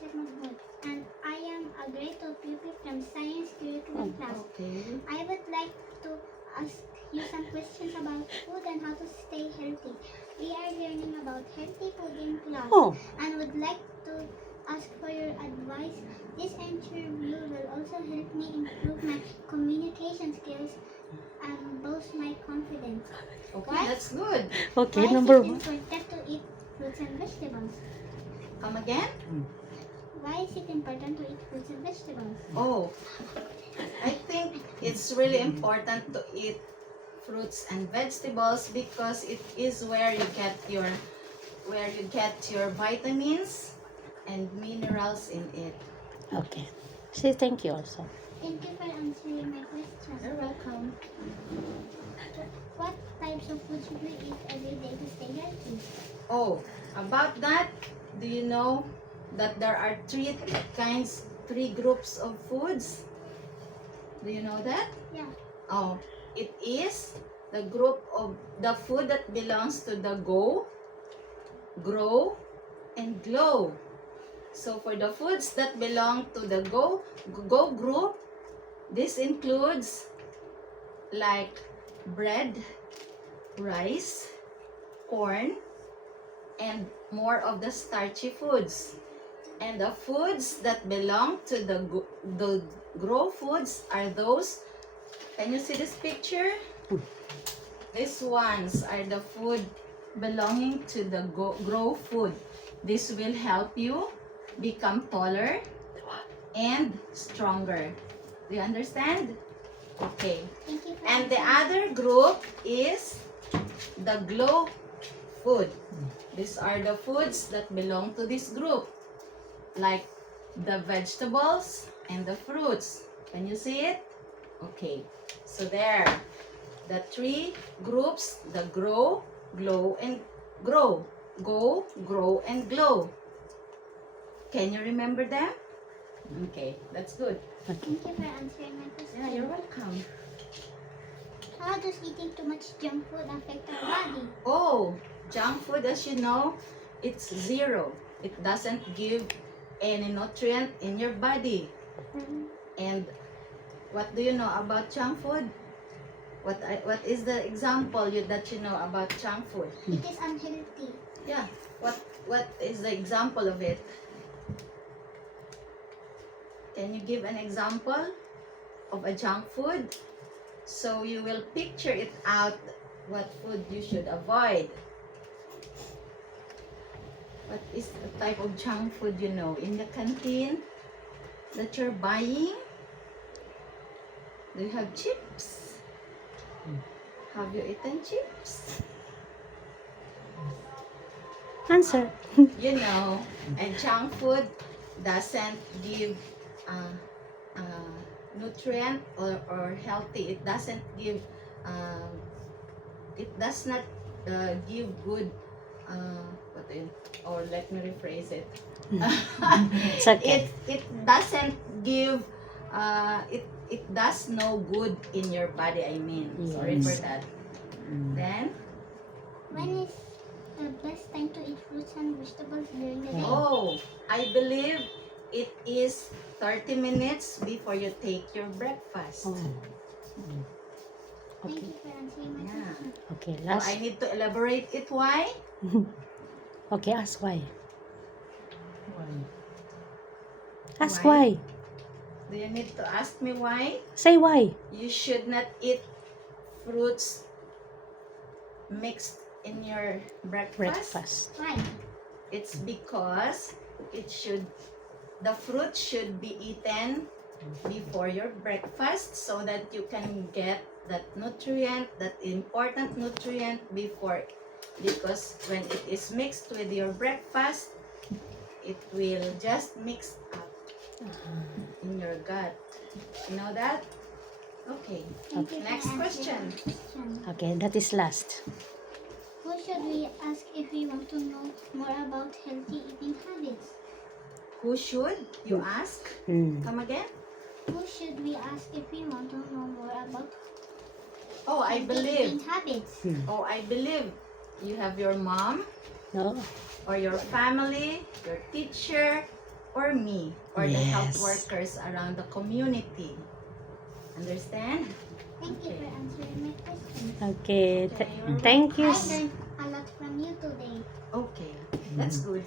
Joseph Mahmoud, and I am a grade 2 pupil from Science Curriculum class. Okay. I would like to ask you some questions about food and how to stay healthy. We are learning about healthy food in class and would like to ask for your advice. This interview will also help me improve my communication skills and boost my confidence. Okay, Why? that's good. Okay, Why number is it 1. important to eat fruits and vegetables? Come again? Why is it important to eat fruits and vegetables? Oh, I think it's really important to eat fruits and vegetables because it is where you get your vitamins and minerals in it. Okay. Say thank you also. Thank you for answering my question. You're welcome. What types of food should we eat every day to stay healthy? Oh, about that, do you know that there are three groups of foods? Do you know that? Yeah. Oh, it is the group of the food that belongs to the go, grow, and glow. So for the foods that belong to the go group, this includes like bread, rice, corn, and more of the starchy foods. And the foods that belong to the grow foods are those. Can you see this picture? These ones are the food belonging to the grow food. This will help you become taller and stronger. Do you understand? Okay. Thank you for And the answering. other group is the glow food. These are the foods that belong to this group, like the vegetables and the fruits. Can you see it? Okay. So there, the three groups, the grow, glow, and grow. Go, grow, and glow. Can you remember them? Okay, that's good. Thank you for answering my question. Yeah, you're welcome. How does eating too much junk food affect our body? Oh, junk food, as you know, it's zero. It doesn't give any nutrient in your body. And what do you know about junk food? What is the example that you know about junk food? It is unhealthy. Yeah. What is the example of it? Can you give an example of a junk food? So you will picture it out what food you should avoid. What is the type of junk food you know in the canteen that you're buying? Do you have chips? Have you eaten chips? Answer. You know, and junk food doesn't give nutrient or healthy. It doesn't give. It does not give good. Or let me rephrase it. It's okay. It doesn't give. It does no good in your body. I mean, sorry for Yes. that. Then. When is the best time to eat fruits and vegetables during the day? Oh, I believe it is 30 minutes before you take your breakfast. Oh. Thank Okay. you for answering my Yeah. question. Okay, So last. I need to elaborate it why? Okay, ask why. Why? Ask Why? why. Do you need to ask me why? Say why. You should not eat fruits mixed in your breakfast. Breakfast. Why? It's because the fruit should be eaten before your breakfast so that you can get that nutrient, that important nutrient before, because when it is mixed with your breakfast, it will just mix up in your gut. You know that? Okay. Thank you for Next answering question. my question. Okay, that is last. Who should we ask if we want to know more about healthy eating habits? Who should you ask? Mm. Come again? Who should we ask if we want to know more about Oh, I healthy believe. eating habits? Oh, I believe you have your mom No? or your family, your teacher, or me, or the health Yes. workers around the community. Understand? Thank you for answering my questions. Okay. Okay, you're Thank you. I learned a lot from you today. Okay, that's good.